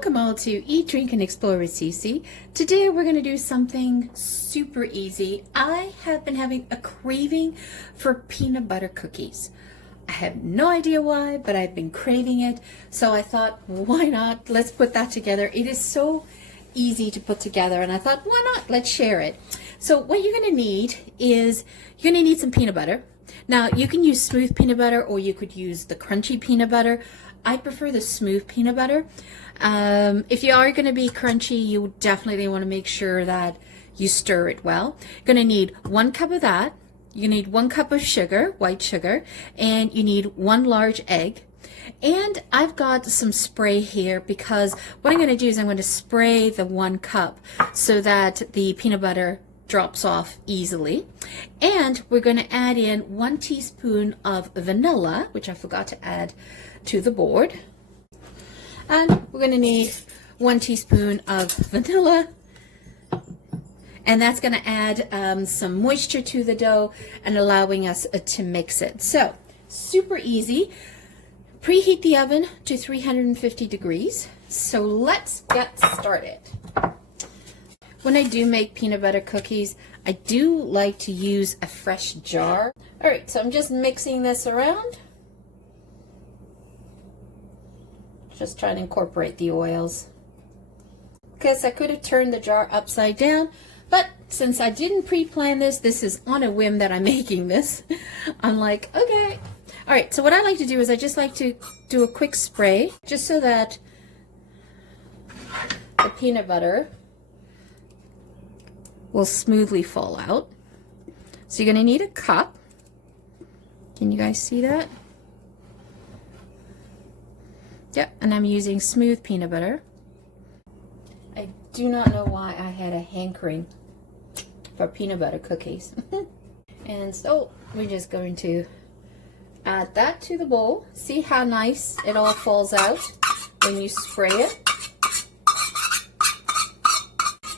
Welcome all to Eat, Drink, and Explore with Cece. Today we're going to do something super easy. I have been having a craving for peanut butter cookies. I have no idea why, but I've been craving it. So I thought, why not? Let's put that together. It is so easy to put together, and I thought, why not? Let's share it. So what you're going to need is, you're going to need some peanut butter. Now, you can use smooth peanut butter or you could use the crunchy peanut butter. I prefer the smooth peanut butter. If you are going to be crunchy, you definitely want to make sure that you stir it well. You're going to need 1 cup of that. You need 1 cup of sugar, white sugar, and you need 1 large egg. And I've got some spray here because what I'm going to do is I'm going to spray the 1 cup so that the peanut butter drops off easily. And we're going to add in 1 teaspoon of vanilla, which I forgot to add to the board. And we're going to need 1 teaspoon of vanilla. And that's going to add some moisture to the dough and allowing us to mix it. So, super easy. Preheat the oven to 350 degrees. So let's get started. When I do make peanut butter cookies, I do like to use a fresh jar. All right, so I'm just mixing this around. Just trying to incorporate the oils. Because I could have turned the jar upside down, but since I didn't pre-plan this, this is on a whim that I'm making this. I'm like, okay. All right, so what I like to do is I just like to do a quick spray, just so that the peanut butter will smoothly fall out. So you're gonna need a cup. Can you guys see that? Yep, and I'm using smooth peanut butter. I do not know why I had a hankering for peanut butter cookies. And so we're just going to add that to the bowl. See how nice it all falls out when you spray it.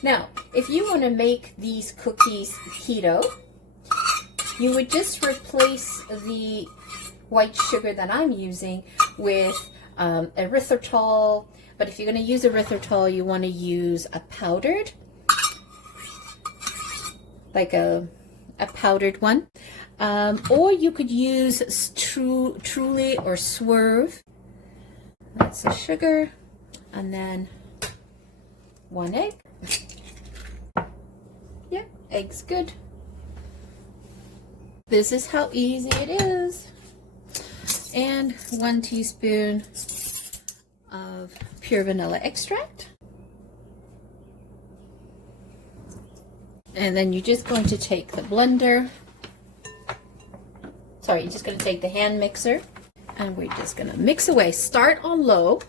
Now, if you want to make these cookies keto, you would just replace the white sugar that I'm using with erythritol. But if you're going to use erythritol, you want to use a powdered, like a powdered one. Or you could use Truly or Swerve. That's the sugar. And then 1 egg. Yep, egg's good. This is how easy it is. And 1 teaspoon of pure vanilla extract. And then you're just going to take the blender. Sorry, you're just going to take the hand mixer. And we're just going to mix away. Start on low.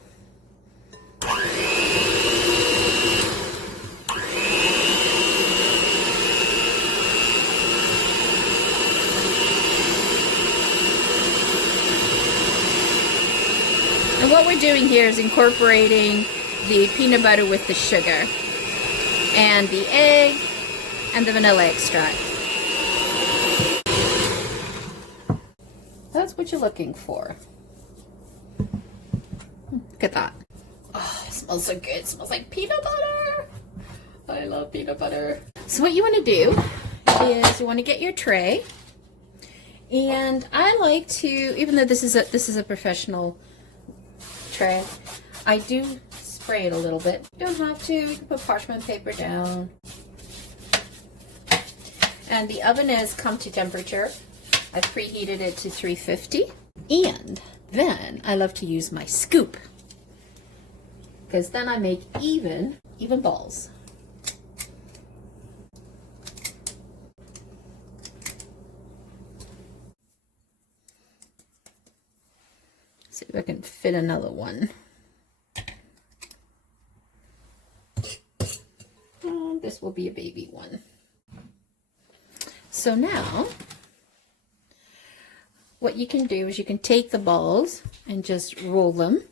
And what we're doing here is incorporating the peanut butter with the sugar and the egg and the vanilla extract. That's what you're looking for. Look at that. Oh, it smells so good. It smells like peanut butter. I love peanut butter. So what you want to do is you want to get your tray. And I like to, even though this is a professional tray, I do spray it a little bit. You don't have to. You can put parchment paper down. And the oven has come to temperature. I've preheated it to 350. And then I love to use my scoop, because then I make even balls. See if I can fit another one. Oh, this will be a baby one. So now, what you can do is you can take the balls and just roll them.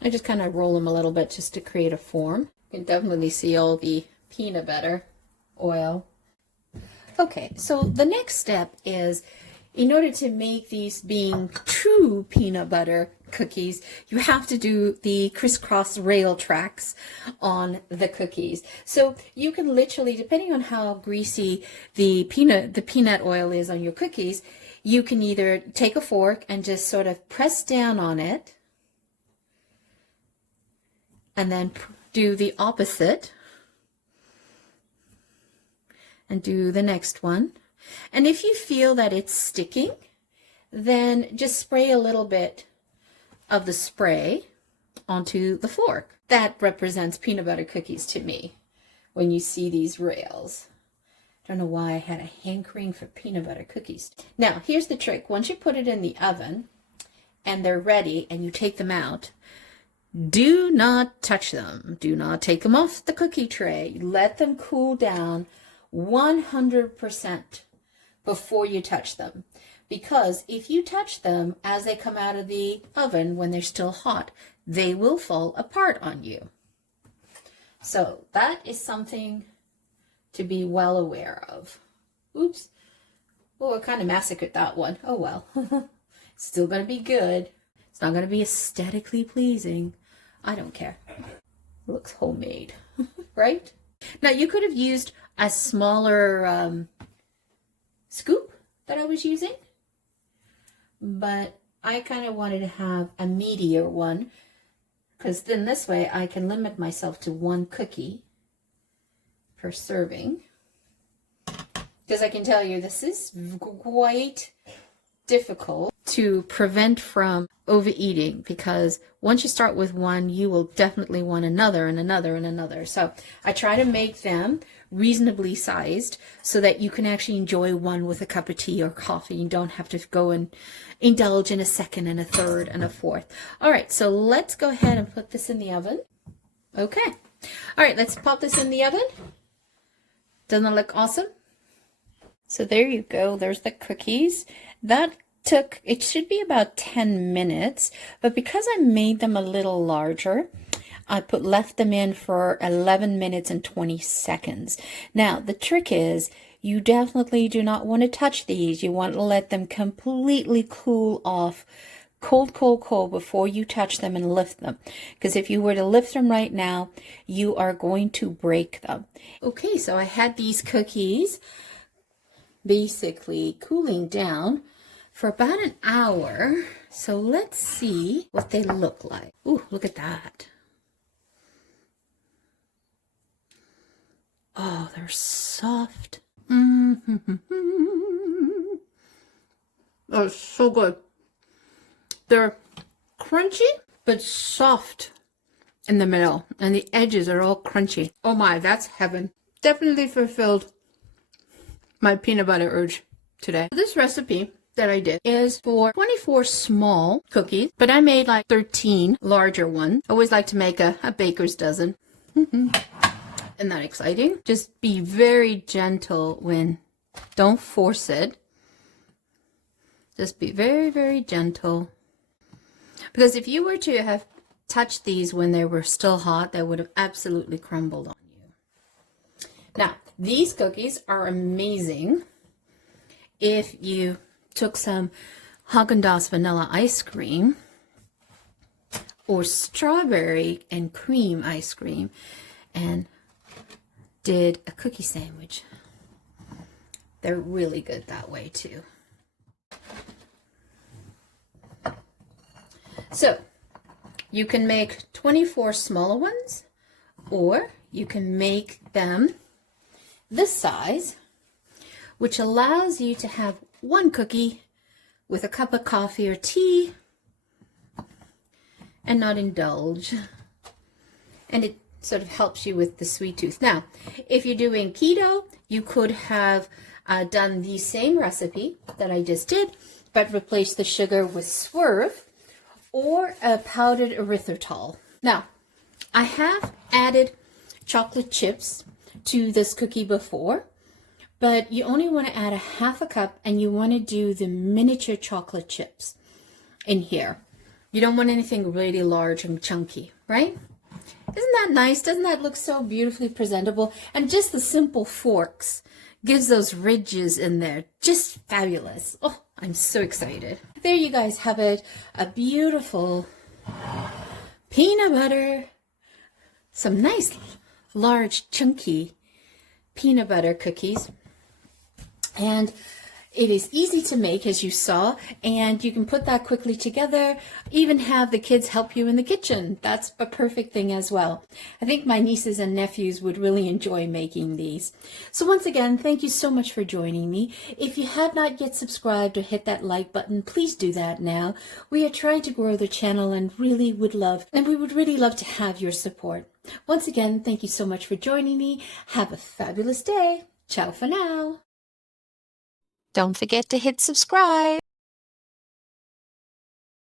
I just kind of roll them a little bit just to create a form. You can definitely see all the peanut butter oil. Okay, so the next step is, in order to make these being true peanut butter cookies, you have to do the crisscross rail tracks on the cookies. So you can literally, depending on how greasy the peanut oil is on your cookies, you can either take a fork and just sort of press down on it and then do the opposite and do the next one. And if you feel that it's sticking, then just spray a little bit of the spray onto the fork. That represents peanut butter cookies to me when you see these rails. I don't know why I had a hankering for peanut butter cookies. Now, here's the trick. Once you put it in the oven and they're ready and you take them out, do not touch them. Do not take them off the cookie tray. Let them cool down 100% before you touch them. Because if you touch them as they come out of the oven when they're still hot, they will fall apart on you. So that is something to be well aware of. Oops. Oh, I kind of massacred that one. Oh well. Still going to be good. It's not going to be aesthetically pleasing. I don't care. It looks homemade, right? Now you could have used a smaller scoop that I was using, but I kind of wanted to have a meatier one, because then this way I can limit myself to one cookie per serving. Because I can tell you this is quite difficult to prevent from overeating, because once you start with one, you will definitely want another and another and another. So I try to make them reasonably sized so that you can actually enjoy one with a cup of tea or coffee. You don't have to go and indulge in a second and a third and a fourth. All right, so let's go ahead and put this in the oven. Okay. All right, let's pop this in the oven. Doesn't that look awesome? So there you go. There's the cookies. That took, it should be about 10 minutes, but because I made them a little larger, I left them in for 11 minutes and 20 seconds. Now, the trick is you definitely do not want to touch these. You want to let them completely cool off, cold, cold, cold, before you touch them and lift them. Because if you were to lift them right now, you are going to break them. Okay, so I had these cookies basically cooling down for about an hour. So let's see what they look like. Ooh, look at that. Oh, they're soft. They're so good. They're crunchy, but soft in the middle. And the edges are all crunchy. Oh my, that's heaven. Definitely fulfilled my peanut butter urge today. This recipe that I did is for 24 small cookies, but I made like 13 larger ones. I always like to make a baker's dozen. Isn't that exciting? Just be very gentle don't force it. Just be very, very gentle. Because if you were to have touched these when they were still hot, they would have absolutely crumbled on you. Now, these cookies are amazing if you took some Haagen-Dazs vanilla ice cream or strawberry and cream ice cream and did a cookie sandwich. They're really good that way too. So you can make 24 smaller ones, or you can make them this size, which allows you to have one cookie with a cup of coffee or tea and not indulge. And it sort of helps you with the sweet tooth. Now, if you're doing keto, you could have done the same recipe that I just did, but replace the sugar with Swerve or a powdered erythritol. Now, I have added chocolate chips to this cookie before, but you only want to add a half a cup, and you want to do the miniature chocolate chips in here. You don't want anything really large and chunky, right? Isn't that nice? Doesn't that look so beautifully presentable? And just the simple forks gives those ridges in there. Just fabulous. Oh, I'm so excited. There you guys have it, a beautiful peanut butter, some nice large chunky peanut butter cookies. And it is easy to make, as you saw, and you can put that quickly together, even have the kids help you in the kitchen. That's a perfect thing as well. I think my nieces and nephews would really enjoy making these. So once again, thank you so much for joining me. If you have not yet subscribed or hit that like button, please do that now. We are trying to grow the channel and we would really love to have your support. Once again, thank you so much for joining me. Have a fabulous day. Ciao for now. Don't forget to hit subscribe.